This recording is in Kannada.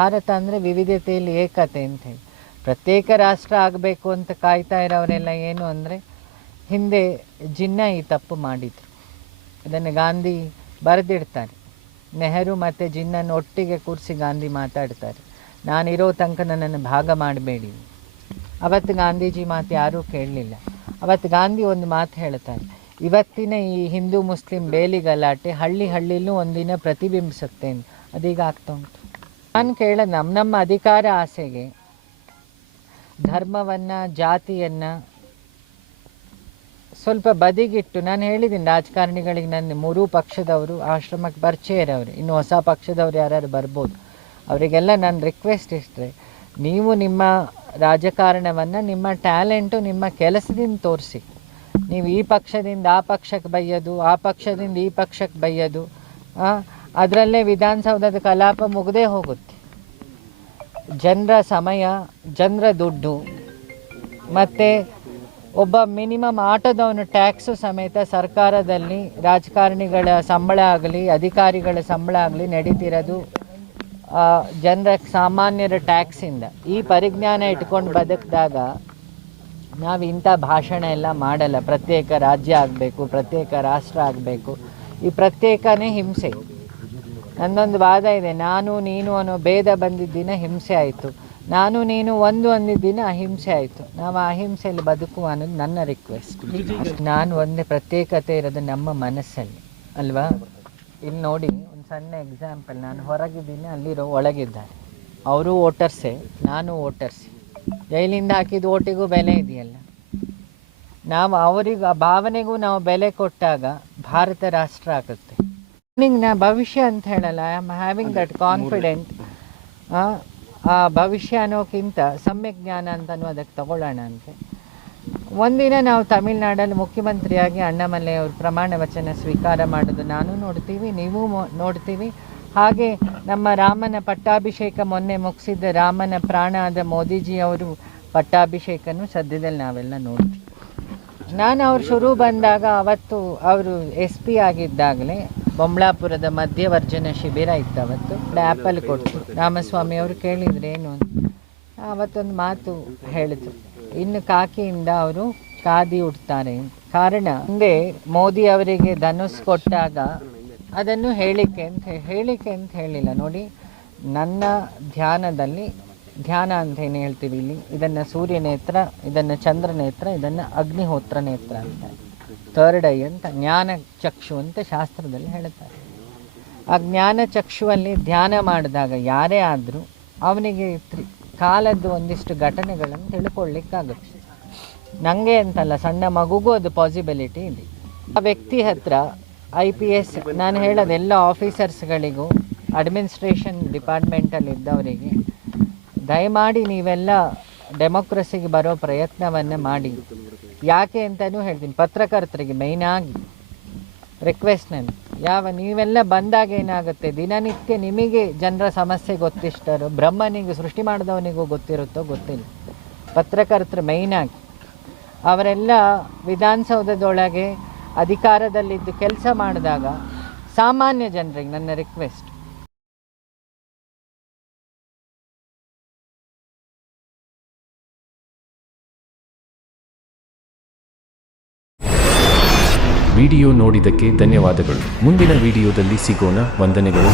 ಭಾರತ ಅಂದರೆ ವಿವಿಧತೆಯಲ್ಲಿ ಏಕತೆ ಅಂತ ಹೇಳಿ. ಪ್ರತ್ಯೇಕ ರಾಷ್ಟ್ರ ಆಗಬೇಕು ಅಂತ ಕಾಯ್ತಾ ಇರೋರೆಲ್ಲ ಏನು ಅಂದರೆ ಹಿಂದೆ ಜಿನ್ನಾ ಈ ತಪ್ಪು ಮಾಡಿದರು. ಅದನ್ನು ಗಾಂಧಿ ಬರೆದಿಡ್ತಾರೆ. ನೆಹರು ಮತ್ತು ಜಿನ್ನನ್ನು ಒಟ್ಟಿಗೆ ಕೂರಿಸಿ ಗಾಂಧಿ ಮಾತಾಡ್ತಾರೆ, ನಾನಿರೋ ತನಕ ನನ್ನನ್ನು ಭಾಗ ಮಾಡಬೇಡಿ. ಅವತ್ತು ಗಾಂಧೀಜಿ ಮಾತು ಯಾರೂ ಕೇಳಲಿಲ್ಲ. ಅವತ್ತು ಗಾಂಧಿ ಒಂದು ಮಾತು ಹೇಳ್ತಾರೆ, ಇವತ್ತಿನ ಈ ಹಿಂದೂ ಮುಸ್ಲಿಂ ಬೇಲಿ ಗಲಾಟೆ ಹಳ್ಳಿಲೂ ಒಂದಿನ ಪ್ರತಿಬಿಂಬಿಸುತ್ತೆ. ಅದೀಗ ಆಗ್ತಾ ಉಂಟು. ನಾನು ಕೇಳೋದು, ನಮ್ಮ ಅಧಿಕಾರ ಆಸೆಗೆ ಧರ್ಮವನ್ನು ಜಾತಿಯನ್ನು ಸ್ವಲ್ಪ ಬದಿಗಿಟ್ಟು, ನಾನು ಹೇಳಿದ್ದೀನಿ ರಾಜಕಾರಣಿಗಳಿಗೆ, ನನ್ನ ಮೂರೂ ಪಕ್ಷದವರು ಆಶ್ರಮಕ್ಕೆ ಪರಿಚಯ ಇರೋರು, ಇನ್ನು ಹೊಸ ಪಕ್ಷದವ್ರು ಯಾರು ಬರ್ಬೋದು, ಅವರಿಗೆಲ್ಲ ನನ್ನ ರಿಕ್ವೆಸ್ಟ್ ಇಷ್ಟೇ, ನೀವು ನಿಮ್ಮ ರಾಜಕಾರಣವನ್ನು ನಿಮ್ಮ ಟ್ಯಾಲೆಂಟು ನಿಮ್ಮ ಕೆಲಸದಿಂದ ತೋರಿಸಿ. ನೀವು ಈ ಪಕ್ಷದಿಂದ ಆ ಪಕ್ಷಕ್ಕೆ ಬೈಯೋದು, ಆ ಪಕ್ಷದಿಂದ ಈ ಪಕ್ಷಕ್ಕೆ ಬೈಯೋದು, ಅದರಲ್ಲೇ ವಿಧಾನಸೌಧದ ಕಲಾಪ ಮುಗದೇ ಹೋಗುತ್ತೆ. ಜನರ ಸಮಯ, ಜನರ ದುಡ್ಡು ಮತ್ತು ಒಬ್ಬ ಮಿನಿಮಮ್ ಆಟೋದವನು ಟ್ಯಾಕ್ಸು ಸಮೇತ ಸರ್ಕಾರದಲ್ಲಿ ರಾಜಕಾರಣಿಗಳ ಸಂಬಳ ಆಗಲಿ ಅಧಿಕಾರಿಗಳ ಸಂಬಳ ಆಗಲಿ ನಡೀತಿರೋದು ಜನರ ಸಾಮಾನ್ಯರ ಟ್ಯಾಕ್ಸಿಂದ. ಈ ಪರಿಜ್ಞಾನ ಇಟ್ಕೊಂಡು ಬದುಕಿದಾಗ ನಾವು ಇಂಥ ಭಾಷಣ ಎಲ್ಲ ಮಾಡಲ್ಲ. ಪ್ರತ್ಯೇಕ ರಾಜ್ಯ ಆಗಬೇಕು, ಪ್ರತ್ಯೇಕ ರಾಷ್ಟ್ರ ಆಗಬೇಕು. ಈ ಪ್ರತ್ಯೇಕನೇ ಹಿಂಸೆ. ನನ್ನೊಂದು ವಾದ ಇದೆ, ನಾನು ನೀನು ಅನ್ನೋ ಭೇದ ಬಂದಿದ್ದ ದಿನ ಹಿಂಸೆ ಆಯಿತು, ನಾನು ನೀನು ಒಂದು ಅಂದಿದ್ದ ದಿನ ಅಹಿಂಸೆ ಆಯಿತು. ನಾವು ಅಹಿಂಸೆಯಲ್ಲಿ ಬದುಕುವ ಅನ್ನೋದು ನನ್ನ ರಿಕ್ವೆಸ್ಟ್. ನಾನು ಒಂದೇ ಪ್ರತ್ಯೇಕತೆ ಇರೋದು ನಮ್ಮ ಮನಸ್ಸಲ್ಲಿ ಅಲ್ವಾ. ಇಲ್ಲಿ ನೋಡಿ ಒಂದು ಸಣ್ಣ ಎಕ್ಸಾಂಪಲ್, ನಾನು ಹೊರಗಿದ್ದೀನಿ, ಅಲ್ಲಿರೋ ಒಳಗಿದ್ದಾರೆ. ಅವರು ವೋಟರ್ಸೇ, ನಾನು ವೋಟರ್ಸೇ. ಜೈಲಿಂದ ಹಾಕಿದ ಓಟಿಗೂ ಬೆಲೆ ಇದೆಯಲ್ಲ. ನಾವು ಅವರಿಗೂ ಆ ಭಾವನೆಗೂ ನಾವು ಬೆಲೆ ಕೊಟ್ಟಾಗ ಭಾರತ ರಾಷ್ಟ್ರ ಆಗುತ್ತೆ. ನಾ ಭವಿಷ್ಯ ಅಂತ ಹೇಳಲ್ಲ, I am having that confident. ಆ ಭವಿಷ್ಯ ಅನ್ನೋಕ್ಕಿಂತ ಸಮ್ಯಕ್ ಜ್ಞಾನ ಅಂತಲೂ ಅದಕ್ಕೆ ತಗೊಳ್ಳೋಣ ಅಂತೆ. ಒಂದಿನ ನಾವು ತಮಿಳ್ನಾಡಲ್ಲಿ ಮುಖ್ಯಮಂತ್ರಿಯಾಗಿ ಅಣ್ಣಾಮಲೈ ಅವರು ಪ್ರಮಾಣ ವಚನ ಸ್ವೀಕಾರ ಮಾಡೋದು ನಾನು ನೋಡ್ತೀವಿ, ನೀವು ನೋಡ್ತೀವಿ. ಹಾಗೆ ನಮ್ಮ ರಾಮನ ಪಟ್ಟಾಭಿಷೇಕ ಮೊನ್ನೆ ಮುಗಿಸಿದ್ದ ರಾಮನ ಪ್ರಾಣ ಆದ ಮೋದಿಜಿಯವರು ಪಟ್ಟಾಭಿಷೇಕನೂ ಸದ್ಯದಲ್ಲಿ ನಾವೆಲ್ಲ ನೋಡ್ತೀವಿ. ನಾನು ಅವ್ರು ಶುರು ಬಂದಾಗ ಅವತ್ತು ಅವರು SP ಆಗಿದ್ದಾಗಲೇ ಬೊಂಬಳಾಪುರದ ಮಧ್ಯವರ್ಜನ ಶಿಬಿರ ಇತ್ತು. ಅವತ್ತು ಆ್ಯಪಲ್ ಕೊಟ್ಟು ರಾಮಸ್ವಾಮಿ ಅವರು ಕೇಳಿದ್ರು ಏನು ಅಂತ. ಅವತ್ತೊಂದು ಮಾತು ಹೇಳಿದ್ರು, ಇನ್ನು ಕಾಕಿಯಿಂದ ಅವರು ಖಾದಿ ಉಡ್ತಾರೆ. ಕಾರಣ ಮುಂದೆ ಮೋದಿ ಅವರಿಗೆ ಧನುಸ್ ಕೊಟ್ಟಾಗ ಅದನ್ನು ಹೇಳಿಕೆ ಅಂತ ಹೇಳಿಲ್ಲ. ನೋಡಿ, ನನ್ನ ಧ್ಯಾನದಲ್ಲಿ, ಧ್ಯಾನ ಅಂತ ಏನು ಹೇಳ್ತೀವಿ ಇಲ್ಲಿ, ಇದನ್ನು ಸೂರ್ಯನೇತ್ರ, ಇದನ್ನು ಚಂದ್ರನೇತ್ರ, ಇದನ್ನು ಅಗ್ನಿಹೋತ್ರ ನೇತ್ರ ಅಂತ, ಥರ್ಡ್ ಐ ಅಂತ, ಜ್ಞಾನ ಚಕ್ಷು ಅಂತ ಶಾಸ್ತ್ರದಲ್ಲಿ ಹೇಳ್ತಾರೆ. ಆ ಜ್ಞಾನ ಚಕ್ಷುವಲ್ಲಿ ಧ್ಯಾನ ಮಾಡಿದಾಗ ಯಾರೇ ಆದರೂ ಅವನಿಗೆ ಕಾಲದ್ದು ಒಂದಿಷ್ಟು ಘಟನೆಗಳನ್ನು ತಿಳ್ಕೊಳ್ಳಿಕ್ಕಾಗುತ್ತೆ. ನನಗೆ ಅಂತಲ್ಲ, ಸಣ್ಣ ಮಗುಗೂ ಅದು ಪಾಸಿಬಿಲಿಟಿ ಇದೆ. ಆ ವ್ಯಕ್ತಿ ಹತ್ರ IPS, ನಾನು ಹೇಳೋದು ಎಲ್ಲ ಆಫೀಸರ್ಸ್ಗಳಿಗೂ, ಅಡ್ಮಿನಿಸ್ಟ್ರೇಷನ್ ಡಿಪಾರ್ಟ್ಮೆಂಟಲ್ಲಿ ಇದ್ದವರಿಗೆ, ದಯಮಾಡಿ ನೀವೆಲ್ಲ ಡೆಮೋಕ್ರಸಿಗೆ ಬರೋ ಪ್ರಯತ್ನವನ್ನು ಮಾಡಿ. ಯಾಕೆ ಅಂತಲೂ ಹೇಳ್ತೀನಿ, ಪತ್ರಕರ್ತರಿಗೆ ಮೇಯ್ನಾಗಿ ರಿಕ್ವೆಸ್ಟ್ ನನ್ನ, ನೀವೆಲ್ಲ ಬಂದಾಗ ಏನಾಗುತ್ತೆ, ದಿನನಿತ್ಯ ನಿಮಗೆ ಜನರ ಸಮಸ್ಯೆ ಗೊತ್ತಿಷ್ಟರೋ ಬ್ರಹ್ಮನಿಗೆ ಸೃಷ್ಟಿ ಮಾಡಿದವನಿಗೂ ಗೊತ್ತಿರುತ್ತೋ ಗೊತ್ತಿಲ್ಲ. ಪತ್ರಕರ್ತರು ಮೇಯ್ನಾಗಿ ಅವರೆಲ್ಲ ವಿಧಾನಸೌಧದೊಳಗೆ ಅಧಿಕಾರದಲ್ಲಿದ್ದು ಕೆಲಸ ಮಾಡಿದಾಗ ಸಾಮಾನ್ಯ ಜನರಿಗೆ ನನ್ನ ರಿಕ್ವೆಸ್ಟ್, ವಿಡಿಯೋ ನೋಡಿದ್ದಕ್ಕೆ ಧನ್ಯವಾದಗಳು. ಮುಂದಿನ ವಿಡಿಯೋದಲ್ಲಿ ಸಿಗೋಣ. ವಂದನೆಗಳು.